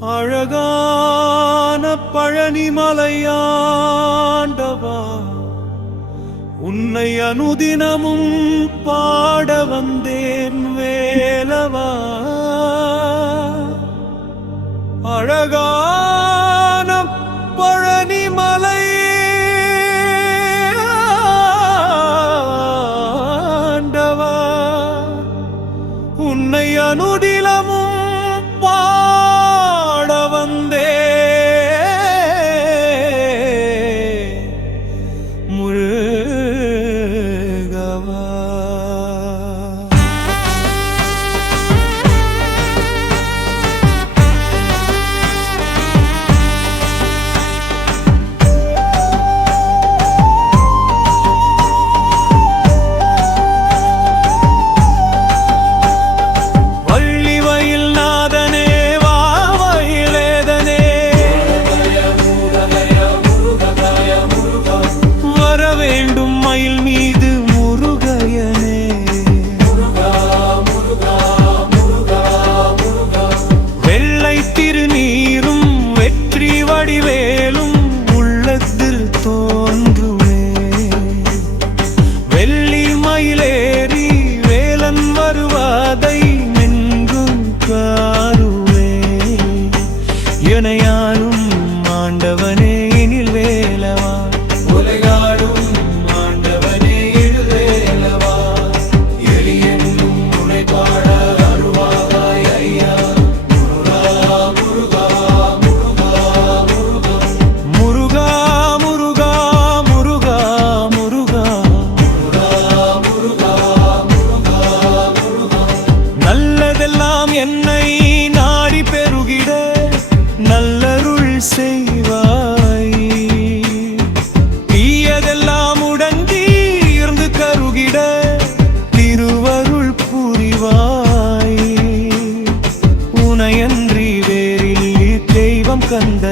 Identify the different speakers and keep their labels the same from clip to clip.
Speaker 1: அழகான பழனிமலையாண்டவா. உன்னை அனுதினமும் பாட வந்தேன் வேலவா. கந்த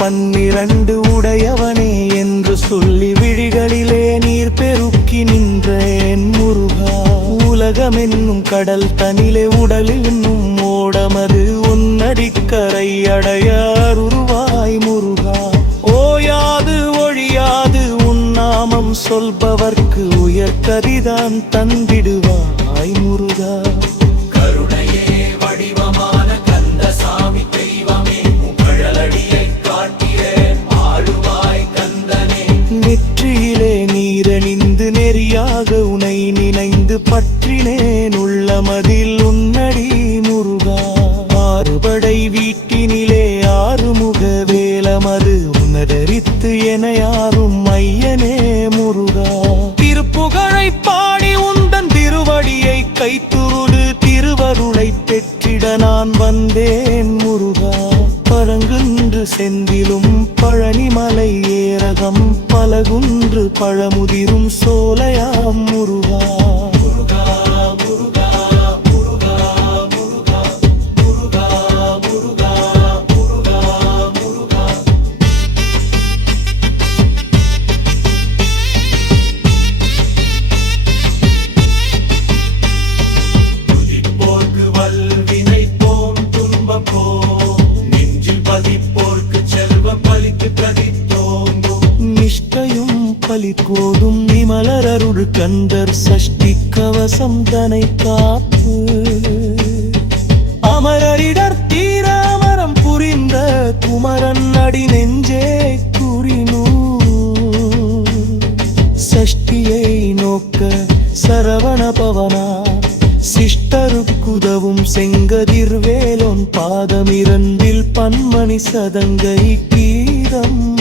Speaker 1: பன்னிரண்டு உடையவனே என்று சொல்லி விழிகளிலே நீர் பெருக்கி நின்ற என் முருகா. உலகமென்னும் கடல் தனிலே உடலில் இன்னும் ஓடமது உன்னடிக்கரை அடைய அருள்வாய் முருகா. ஓயாது ஒழியாது உன் நாமம் சொல்பவர்க்கு உயர்கதிதான் தந்திடுவாய் முருகா. நினைந்து பற்றினேன். உள்ளமதில் உன்னடி முருகா. ஆறுபடை வீட்டினிலே ஆறுமுக வேலமது. உன்னதரித்து என யாரும் ஐயனே முருகா. திருப்புகழை பாடி உந்தன் திருவடியை கைத்துருது. திருவருளை பெற்றிட நான் வந்தேன். செந்திலும் பழனிமலை ஏரகம் பலகுன்று பழமுதிரும் சோலையாம் உருவா கந்தர் சஷ்டி கவசம் தனை காப்பு. அமரரிடர் தீராமரம் புரிந்த குமரன் அடி நெஞ்சே கூறினூ. சஷ்டியை நோக்க சரவண பவனா. சிஷ்டருக்குதவும் செங்கதிர் வேலோன் பாதமிரண்டில் பன்மணி சதங்கை கீதம்.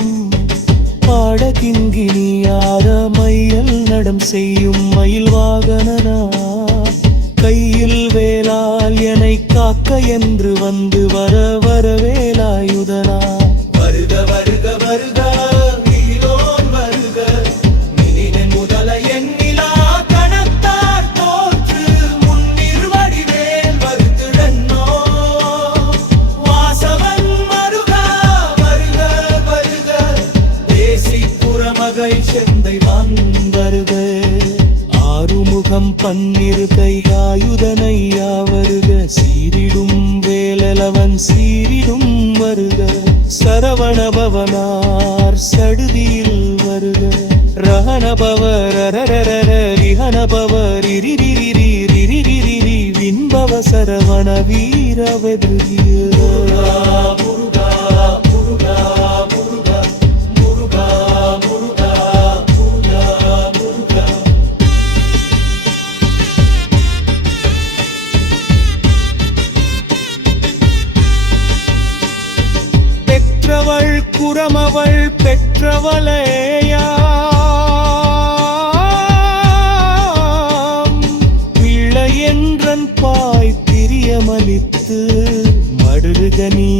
Speaker 1: பாடகிங்கினியார மையல் நடம் செய்யும் மயில் வாகனனா கையில் வேளால் என்னை காக்க என்று வந்து வர ஆறுமுகம் பன்னிரு கையாயுதனையா வருக. சீரிடும் வேலவன் சீரிடும் வருக. சரவண பவனார் சடுதியில் வருக. ரஹன பவர் ரிஹன பவர் இரிரிரிரிரிரிரிரி விண்பவ சரவண வீரவெதுகிய.
Speaker 2: முருகா
Speaker 1: புறமவள் பெற்றவளையா பிள்ளை என்றன் பாய் திரியமளித்து மடுகனி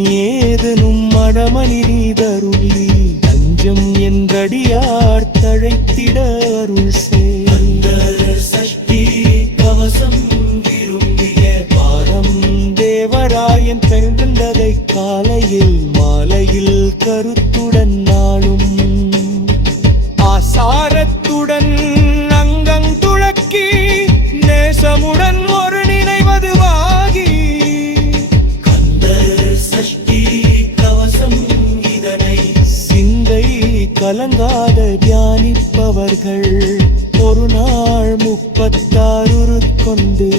Speaker 1: கொண்டு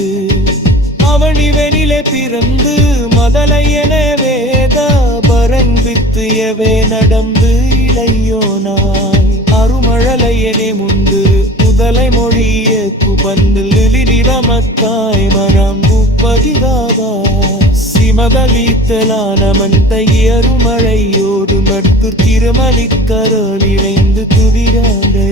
Speaker 1: அவன் இவனிலே பிறந்து மதலை என வேதா பரம்பித்து எவே நடந்து இளையோனாய் அருமழலையனே முண்டு புதலை மொழிய குபந்து லிரிரமக்காய் மரம் உப்பதிராவா சிமதலீத்தலான மந்தையருமழையோடு மட்டு திருமலிக்கரோல் இணைந்து துதிராதே.